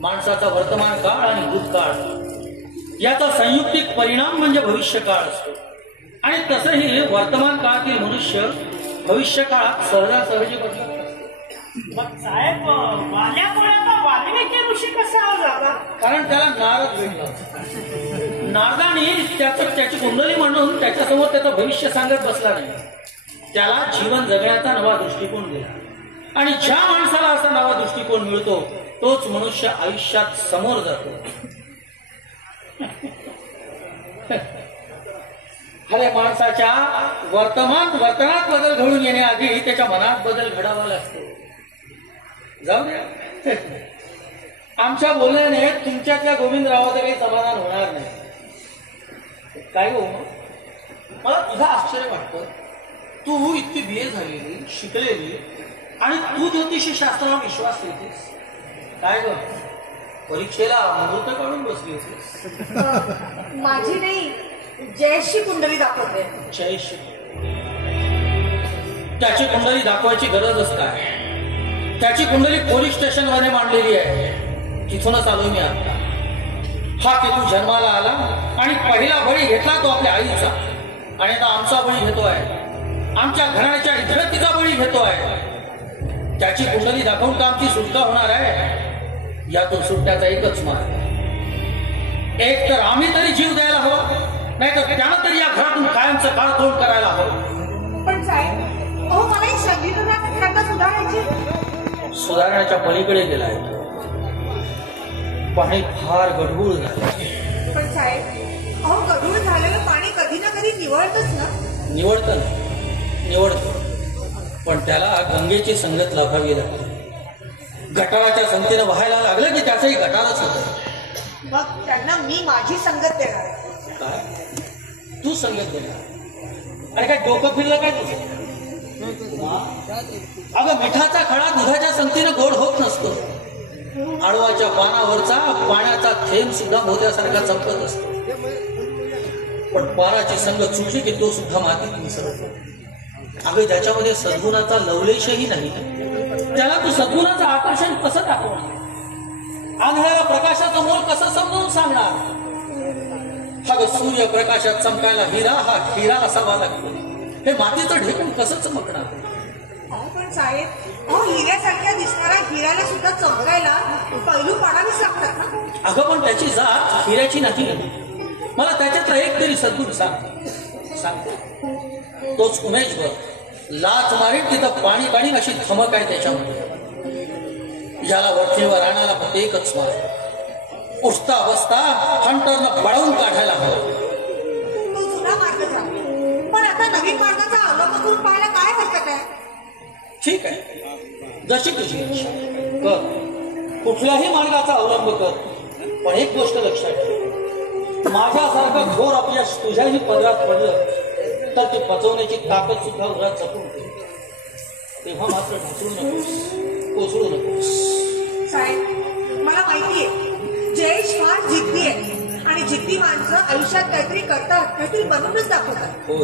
माणसाचा वर्तमान काळ आणि भूतकाळ याचा संयुक्तिक परिणाम म्हणजे भविष्य काळ असतो. आणि तसंही वर्तमान काळातील मनुष्य भविष्य काळात सहजासहजी बदलत असतो. मग साहेब वाल्यामुळेचा वाल्मिकी ऋषी कसा झाला? कारण त्याला नारद भेटला. नारदाने त्याची कुंडली म्हणून त्याच्यासमोर त्याचं भविष्य सांगत बसला नाही. त्याला जीवन जगण्याचा नवा दृष्टिकोन दिला. आणि ज्या माणसाला असा नवा दृष्टिकोन मिळतो तोच मनुष्य आयुष्यात समोर जातो. अरे माणसाच्या वर्तनात बदल घडून येण्याआधी त्याच्या मनात बदल घडावा लागतो. जाऊ द्या, आमच्या बोलण्याने तुमच्यातल्या गोविंदरावाचं काही समाधान होणार नाही. काय हो, मला तुझं आश्चर्य वाटतं. तू इतकी BA झालेली, शिकलेली, आणि तू ज्योतिष शास्त्रावर विश्वास ठेवतेस. काय ग, परीक्षेला मुहूर्त काढून बसली होतीस? माझी नाही, जयेशची कुंडली दाखवते. जयेश, त्याची कुंडली दाखवायची गरजच काय? त्याची कुंडली पोलीस स्टेशन मध्ये मांडलेली आहे. तिथूनच आलोय मी आता. हा केतू जन्माला आला आणि पहिला बळी घेतला तो आपल्या आईचा, आणि आता आमचा बळी घेतोय. आमच्या घराण्याच्या इज्जतीचा बळी घेतोय. त्याची कुंडली दाखवून का आमची सुटका होणार आहे? यातून सुटण्याचा एकच मार्ग. एक तर आम्ही तरी जीव द्यायला हवा, नाही तर त्यानं तरी या घरातून कायमचं काळ तोड करायला हवं. पण साहेब, अहो मला एक सांगितलं ना, त्यांना सुधारायची. सुधारण्याच्या पलीकडे गेलाय. पाणी फार गढूळ झालं. पण साहेब, अहो गढूळ झालेलं पाणी कधी ना कधी निवळतच ना. निवडतं, पण त्याला गंगेची संगत लाभावी लागते. गटाराच्या संगतीनं व्हायला लागलं की त्याचंही गटारच होतं. मग त्यांना मी माझी संगत देणार. काय तू संगत देणार? आणि काय डोकं फिरलं काय तुझं? अगं, मिठाचा खडा दुधाच्या संगतीनं गोड होत नसतो. आळवाच्या पानावरचा पाण्याचा थेंब सुद्धा मोत्यासारखा चमकत असतो. पण पाराची संगत सुटली की तो सुद्धा मातीत मिसळतो. अगं, ज्याच्यामध्ये सद्गुणाचा लवलेशही नाही त्याला तू सद्गुणाचं आकर्षण कसं दाखवणार? आंधळ्याला प्रकाशाचं मोल कसं समजावून सांगणार? अगं, सूर्यप्रकाशात चमकायला हिरा हा हिरा असावा लागतो. हे मातीचं ढेकून कसं चमकणार? पण साहेब, अहो हिऱ्यासारख्या दिसणाऱ्या हिऱ्याला सुद्धा चमकायला पैलू पाडावेच लागतात ना. अगं, पण त्याची जात हिऱ्याची नाही. मला त्याच्यातला एक तरी सद्गुण सांगतो. तोच उमेशवर लाच मारीन तिथं पाणी काढीन अशी धमक आहे त्याच्यामध्ये. याला वठणीवर आणायला फक्त एकच मार्ग. उठता बसता हंटरनं बळवून काढायला हवं. तो जुना मार्ग झाला, पण आता नवीन मार्गाचा अवलंब करून पाहायला काय हरकत आहे? ठीक आहे, जशी तुझी इच्छा कर. कुठल्याही मार्गाचा अवलंब कर. पण एक गोष्ट लक्षात ठेव, माझ्यासारखं घोर अपयश तुझ्याही पदरात पडलं तर ती पचवण्याची ताकद सुद्धा उरात जपून ठेव. तेव्हा मात्र ढासळू नकोस, कोसळू नकोस. साहेब, मला माहितीये जयेश फार जिद्दी आहे, आणि जिद्दी माणसं आयुष्यात काहीतरी करतात, काहीतरी बनवूनच दाखवतात. हो,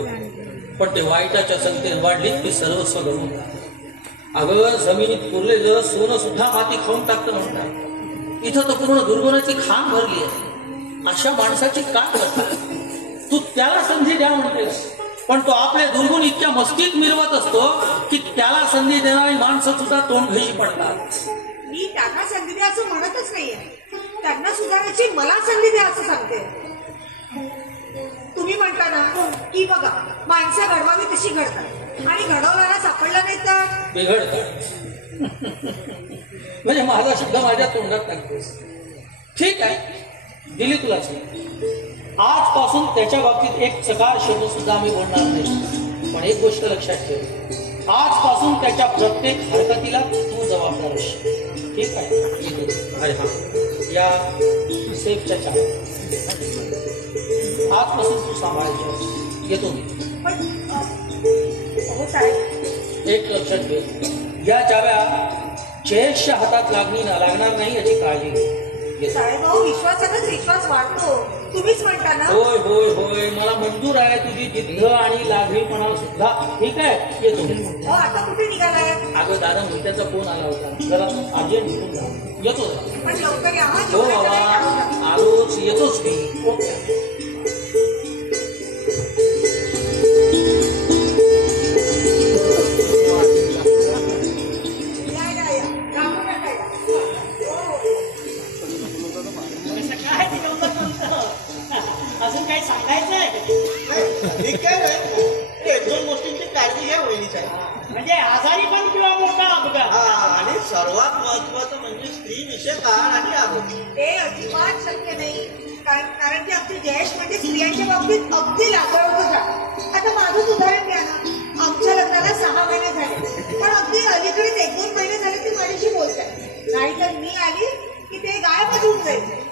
पण ते वाईटाच्या संख्येने वाढलीत की सर्वस्व घडून टाकतात. अगं, जमिनीत पुरलेलं सोनं सुद्धा माती खाऊन टाकतं म्हणतात. इथं तर पूर्ण दुर्गुणाची खाण भरली आहे. अशा माणसाची काय करतात? तू त्याला संधी द्या म्हणतेस, पण तो आपले दुर्गुण इतक्या मस्तीत मिरवत असतो की त्याला संधी देणारी माणसं सुद्धा तोंडघशी पडतात. मी त्यांना संधी द्या असं म्हणतच नाहीये. त्यांना सुधारायची मला संधी द्या असं सांगते. तुम्ही म्हणता ना की बघा, माणसं घडवावी तशी घडतात, आणि घडवणारा सापडला नाही तर बिघडतात. म्हणजे माझा शब्द माझ्या तोंडात टाकतोस. ठीक आहे, दिली तुला संधी. आजपासून त्याच्या बाबतीत एक चकार शब्द सुद्धा आम्ही बोलणार नाही. पण एक गोष्ट लक्षात ठेव, आजपासून त्याच्या प्रत्येक हरकतीला तू जबाबदार असशील. ठीक आहे? अरे हा, या सेफच्या चाव्या आजपासून तू सांभाळायच्या. येतो मी. एक लक्षात ठेव, या चाव्या जयेशच्या हातात लागणार नाही याची काळजी घे. साहेबभाऊ, विश्वासातच विश्वास वाढतो, तुम्हीच म्हणता ना. होय होय होय, मला मंजूर आहे तुझी जिद्द आणि लागलीपणा सुद्धा. ठीक आहे, येतो. आता कुठे निघालाय? अगं दादा मोठ्याचा फोन आला होता, जरा अर्जंट निघून जा. येतो पण लवकर या. हो बाबा, आलोच, येतोच मी. ओके. अजून काही सांगायचं आहे? ठीक आहे, एक दोन गोष्टींची काळजी घ्या वहिनीच आहे. म्हणजे आजारी पण किंवा मोठा अपघात. आणि सर्वात महत्वाचं म्हणजे स्त्री विषय काळ आणि आरोग्य. ते अजिबात शक्य नाही, कारण की आमचे जयेश म्हणजे स्त्रियांच्या बाबतीत अगदी लाजळवतो झालं. आता माझंच उदाहरण घ्या ना. आमच्या लग्नाला 6 महिने झाले, पण अगदी अलीकडेच 1-2 महिने झाले ते माझ्याशी बोलतात. नाही तर मी आली की ते गायबच होऊन जायचे.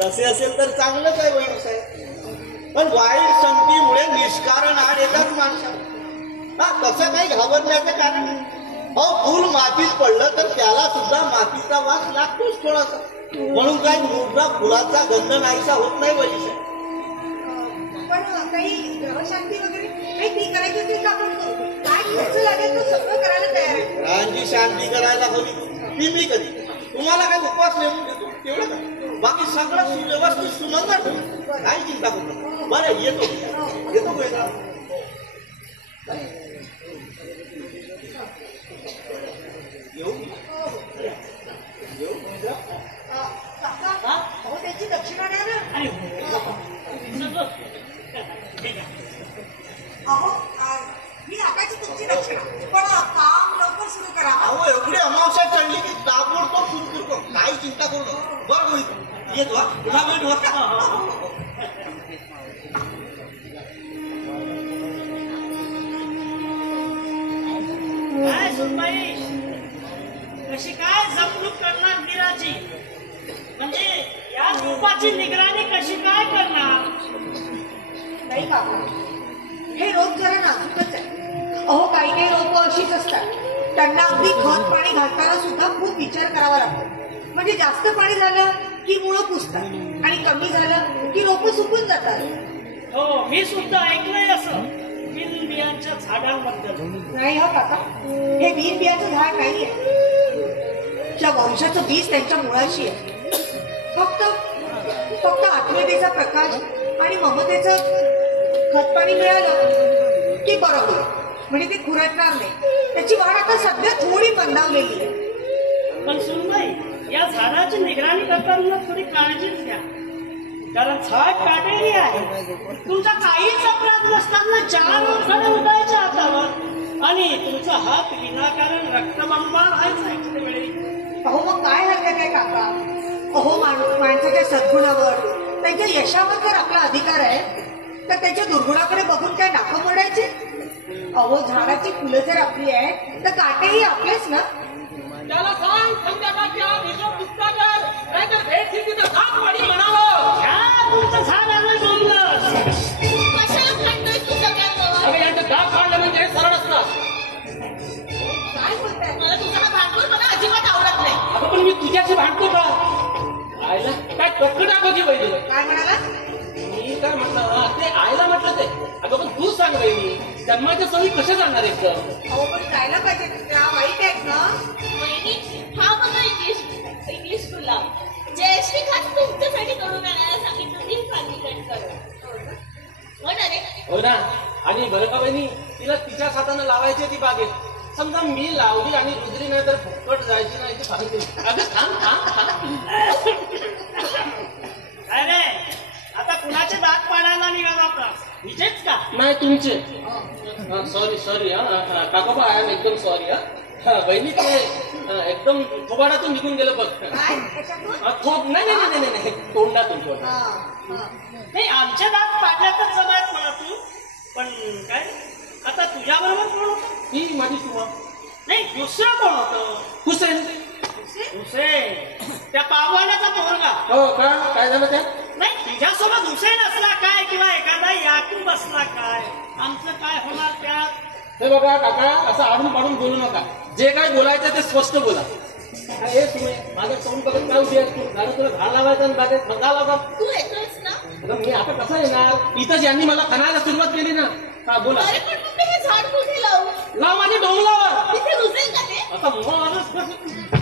तसे असेल तर चांगलंच आहे वहिनी साहेब, पण वाईट संगतीमुळे निष्कारण आड येतात माणसाला. तसं काही घाबरण्याचं कारण नाही. फूल मातीत पडलं तर त्याला सुद्धा मातीचा वास लागतोच थोडासा. म्हणून काही मोठा फुलाचा गंध नाहीसा होत नाही वहिनी साहेब. पण काही ग्रहशांती वगैरे काही ती करायची असेल तर आपण करू. काय खर्च लागेल तर सगळं करायला तयार आहे. ग्रहांची शांती करायला हवी ती मी कधी. तुम्हाला काही उपवास नेमून देतो तेवढं का, बाकी सगळं सुव्यवस्थित सुमंत ठेवू, काही चिंता करू नका. बरं, येतो वेगळा. त्याची दक्षिणा द्या ना. अहो, मी टाकायची तुमची दक्षिणा, पण काम लवकर सुरू करा. अहो, एवढी अमावस्या चढली की ताबडतोब सुरू करतो, काही चिंता करू नका. बरं होईल, येतो. पुन्हा भेट होता. काय सुनबाई, कशी काय जपणूक करणार मीराची? म्हणजे या रूपाची निगराणी कशी काय करणार? नाही काका, हे रोप जरा नाजूकच आहे. अहो, काही काही रोप अशीच असतात, त्यांना अगदी खत पाणी घालताना सुद्धा खूप विचार करावा लागतो. म्हणजे जास्त पाणी झालं की मुळं पुसतात आणि कमी झालं की रोप सुकून जातात. हो, मी सुद्धा ऐकलंय असं बिन बियांच्या झाडांबद्दल. नाही हो काका, हे बिन बियाचं झाड नाहीये. ज्या वंशाचं बीज त्यांच्या मुळाशी आहे. फक्त आत्मीयतेचा प्रकाश आणि ममतेचं खतपाणी मिळालं की बरं होईल. म्हणजे ते खुरटणार नाही. त्याची वाढ आता सध्या थोडी मंदावलेली आहे. पण सुनबाई, या झाडाची निगराणी करताना थोडी काळजीच घ्या, कारण झाड काटेरी आहे. तुमचा काहीच अपराध नसताना 4 अडथळे उठायच्या हातावर आणि तुमचा हात विनाकारण रक्तबंबाळ व्हायचा एखाद्या वेळी. अहो, मग काय हरकत आहे काका? अहो, माणसाच्या सद्गुणावर, त्यांच्या यशावर जर आपला अधिकार आहे तर त्याच्या दुर्गुणाकडे बघून काय नाकं मोडायचे? अहो, झाडाची फुलं जर आपली आहेत तर काटेही आपलेच ना. त्याला सांग संध्याकाळच्या हिशोब चुकता कर, नाहीतर भेट तिथं झाड वाढी म्हणावं. ह्या तुमचं झाड आलं बोललं. कशाला भांडतोय तू सगळ्यांवर? अगं, यांचं दात काढलं म्हणजे हे सरळ असतात. काय बोलताय? मला तुझा हा भांडवलपणा अजिबात आवडत नाही. अगं, पण मी तुझ्याशी भांडतो का? आयला काय टोकं टाकायची पाहिजे. काय म्हणाला? मी काय म्हटलं ते आयला म्हटलं ते. अगं, पण तू सांग बहिणी, जन्माच्या सवयी कशा जाणार एकदम? अहो, पण जायला पाहिजे. त्या वाईट आहेत ना. वहिनी, हा बघा इंग्लिश तुला जयश्री खास तुमच्यासाठी करून आणायला सांगितलं ती फांदी कट करून. हो ना रे? हो ना. आणि बरं का बहिणी, तिला तिच्या हातानं लावायची ती बागेत. समजा मी लावली आणि रुजली नाही तर फुकट जायची नाही ती सांगते. अगं थांब. अरे, आता कुणाचे दात पाडायला निघाला होता? विजेच का? नाही, तुमचे. सॉरी काकोबा, आय एम एकदम सॉरी. बहिणी ते एकदम थोबाडातून निघून गेलं बघ. काय? कशातून? नाही, तोंडातून. नाही, आमच्या दात पाडल्यातच जमायत म्हणा तू. पण काय आता तुझ्या बरोबर कोण होतं? ही माझी शिवा. नाही, दुसरं कोण होतं? हुसेन. हुसेन, त्या पाववाल्याचा पोरगा. हो का? काय झालं त्या? नाही, तुझ्यासोबत हुसेन असला काय किंवा एखादा याकूब असला काय, आमचं काय होणार त्यात? हे बघा काका, असं आडून पाडून बोलू नका. जे काय बोलायचं ते स्पष्ट बोला. हे तुम्ही माझं तोंड बघत काय उभी असतो झालं तुला घाल लावायचं आणि बागेत बघा लावा. तू येतोयस ना? अगं मी आता कसं येणार इथंच यांनी मला खणायला सुरुवात केली ना. हा बोला. अरे पण मग मी हे झाड कुठे लावू? लाव माझी डोंगरावर. तिथे रुजेल का ते? आता मग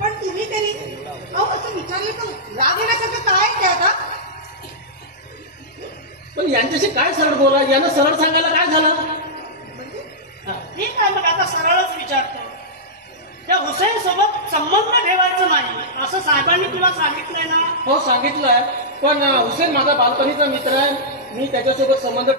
पण तुम्ही तरी अहो असं विचारलं तर राग येण्यासारखं काय आहे ते आता? पण यांच्याशी काय सरळ बोला यांना सरळ सांगायला काय झालं. ठीक आहे मग आता सरळच विचारतो. त्या हुसेन सोबत संबंध ठेवायचं नाही असं साहेबांनी तुला सांगितलंय ना? हो सांगितलंय पण हुसेन माझा बालपणीचा मित्र आहे मी त्याच्यासोबत संबंध